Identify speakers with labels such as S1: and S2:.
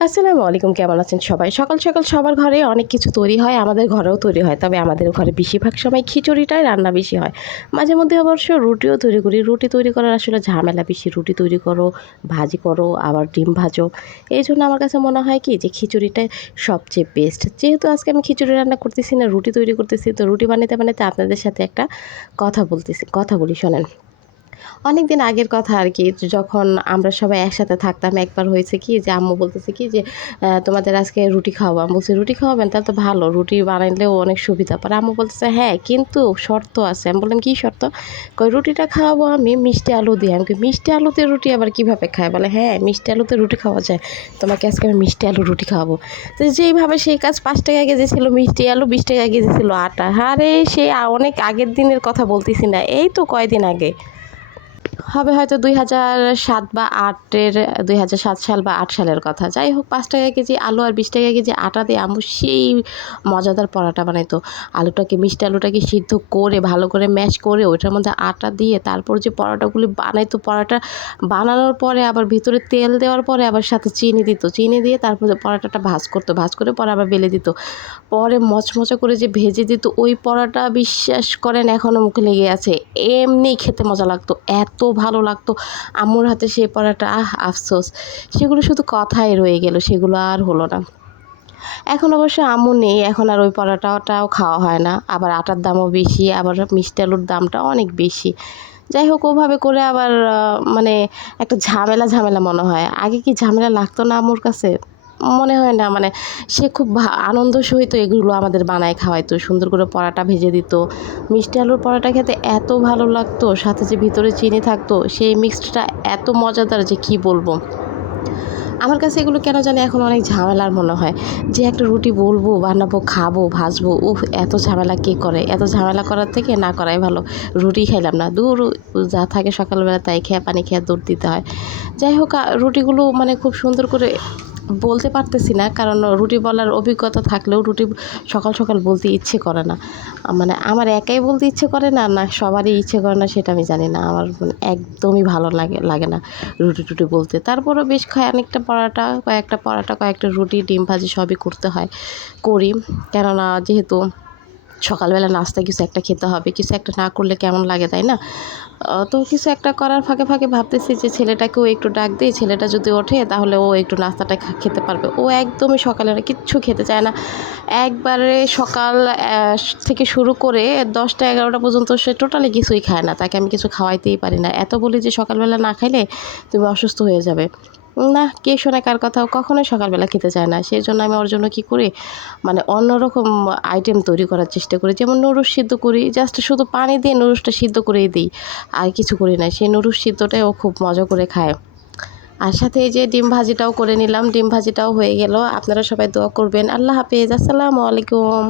S1: আসসালামু আলাইকুম, কেমন আছেন সবাই? সকাল সকাল সবার ঘরে অনেক কিছু তৈরি হয়, আমাদের ঘরেও তৈরি হয়। তবে আমাদের ঘরে বেশিরভাগ সময় খিচুড়িটাই রান্না বেশি হয়। মাঝে মধ্যে অবশ্য রুটিও তৈরি করি। রুটি তৈরি করার আসলে ঝামেলা বেশি। রুটি তৈরি করো, ভাজি করো, আবার ডিম ভাজো। এই জন্য আমার কাছে মনে হয় কি যে খিচুড়িটাই সবচেয়ে বেস্ট যেহেতু আজকে আমি খিচুড়ি রান্না করতেছি না, রুটি তৈরি করতেছি, তো রুটি বানাতে বানাতে আপনাদের সাথে একটা কথা বলতেছি, কথা বলি, শোনেন। অনেক দিন আগের কথা আর কি, যখন আমরা সবাই একসাথে থাকতাম, একবার হয়েছে কি যে আম্মু বলতেছে কি যে তোমাদের আজকে রুটি খাওয়াবো। আমি বলছি, রুটি খাওয়াবেন? তাহলে তো ভালো, রুটি বানাইলেও অনেক সুবিধা। পরে আম্মু বলতেছে হ্যাঁ কিন্তু শর্ত আছে। আমি বললাম, কী শর্ত? কই, রুটিটা খাওয়াবো আমি মিষ্টি আলু দিয়ে। আমি মিষ্টি আলুতে রুটি আবার কীভাবে খায়? বলে হ্যাঁ মিষ্টি আলুতে রুটি খাওয়া যায়। তোমাকে আজকে আমি মিষ্টি আলু রুটি খাওয়াবো। তো যেইভাবে সেই কাজ পাঁচ টাকা কেজি ছিল, মিষ্টি আলু বিশ টাকা কেজি ছিল, আটা। হ্যাঁ আরে সে অনেক আগের দিনের কথা বলতেছি না, এই তো কয়দিন আগে। হবে হয়তো দুই হাজার সাত বা আটের, দুই হাজার সাত সাল বা আট সালের কথা। যাই হোক, পাঁচ টাকা কেজি আলু আর বিশ টাকা কেজি আটা দিয়ে আম্মু সেই মজাদার পরাটা বানাইতো আলুটাকে, মিষ্টি আলুটাকে সিদ্ধ করে, ভালো করে ম্যাশ করে ওইটার মধ্যে আটা দিয়ে তারপর যে পরোটাগুলি বানাইতো পরোটা বানানোর পরে আবার ভিতরে তেল দেওয়ার পরে আবার সাথে চিনি দিত। চিনি দিয়ে তারপরে পরোটাটা ভাজ করতো। ভাজ করে পরে আবার বেলে দিত। পরে মচমচা করে যে ভেজে দিত, ওই পরোটা বিশ্বাস করেন এখনও মুখে লেগে আছে। এমনি খেতে মজা লাগতো। এত ভালো লাগতো। আম্মুর হাতে সেই পরোটা, আহ, আফসোস। সেগুলো শুধু কথাই রয়ে গেল, সেগুলো আর হলো না। এখন অবশ্য আম্মু নেই, এখন আর ওই পরোটাটাও খাওয়া হয় না। আবার আটার দামও বেশি, আবার মিষ্টি আলুর দামটাও অনেক বেশি। যাই হোক, ওভাবে করে আবার মানে একটা ঝামেলা ঝামেলা মনে হয়। আগে কি ঝামেলা লাগতো না আম্মুর কাছে? মনে হয় না মানে সে খুব আনন্দ সহিত এগুলো আমাদের বানায় খাওয়াইতো সুন্দর করে পরাটা ভেজে দিত। মিষ্টি আলুর পরাটা খেতে এত ভালো লাগতো, সাথে যে ভিতরে চিনি থাকতো, সেই মিক্সডটা এত মজাদার যে কি বলব। আমার কাছে এগুলো কেন জানি এখন অনেক ঝামেলার মনে হয়। যে একটা রুটি বলব, বানাবো, খাব, ভাজবো, উফ, এত ঝামেলা কে করে? এত ঝামেলা করার থেকে না করাই ভালো। রুটি খাইলাম না। দূর, যা থাকে সকালবেলা তাই খেয়ে, পানি খেয়ে দৌড় দিতে হয়। যাই হোক রুটিগুলো মানে খুব সুন্দর করে বলতে পারতেছি না, কারণ রুটি বলার অভিজ্ঞতা থাকলেও রুটি সকাল সকাল বলতে ইচ্ছে করে না। মানে আমার একাই বলতে ইচ্ছে করে না না সবারই ইচ্ছে করে না, সেটা আমি জানি না। আমার মানে একদমই ভালো লাগে লাগে না রুটি টুটি বলতে। তারপরও বেশ খানিকটা পরাটা, কয়েকটা পরাটা, কয়েকটা রুটি, ডিম ভাজি সবই করতে হয়, করি। কেননা যেহেতু সকালবেলা নাস্তা কিছু একটা খেতে হবে, কিছু একটা না করলে কেমন লাগে, তাই না? তো কিছু একটা করার ফাঁকে ফাঁকে ভাবতেছি যে ছেলেটাকেও একটু ডাক দিই, ছেলেটা যদি ওঠে তাহলে ও একটু নাস্তাটা খেতে পারবে। ও একদমই সকালে কিচ্ছু খেতে চায় না। একবারে সকাল থেকে শুরু করে দশটা এগারোটা পর্যন্ত সে টোটালি কিছুই খায় না। তাকে আমি কিছু খাওয়াইতেই পারি না। এত বলি যে সকালবেলা না খাইলে তুমি অসুস্থ হয়ে যাবে। না, কে শোনে কার কথাও কখনোই সকালবেলা খেতে চায় না। সেই জন্য আমি ওর জন্য কী করি? মানে অন্যরকম আইটেম তৈরি করার চেষ্টা করি। যেমন নুরুস সিদ্ধ করি জাস্ট শুধু পানি দিয়ে নুরুসটা সিদ্ধ করেই দিই, আর কিছু করি না। সেই নুরুস সিদ্ধটাই ও খুব মজা করে খায়। আর সাথে এই যে ডিম ভাজিটাও করে নিলাম। ডিম ভাজিটাও হয়ে গেল। আপনারা সবাই দোয়া করবেন। আল্লাহ হাফেজ। আসসালামু আলাইকুম।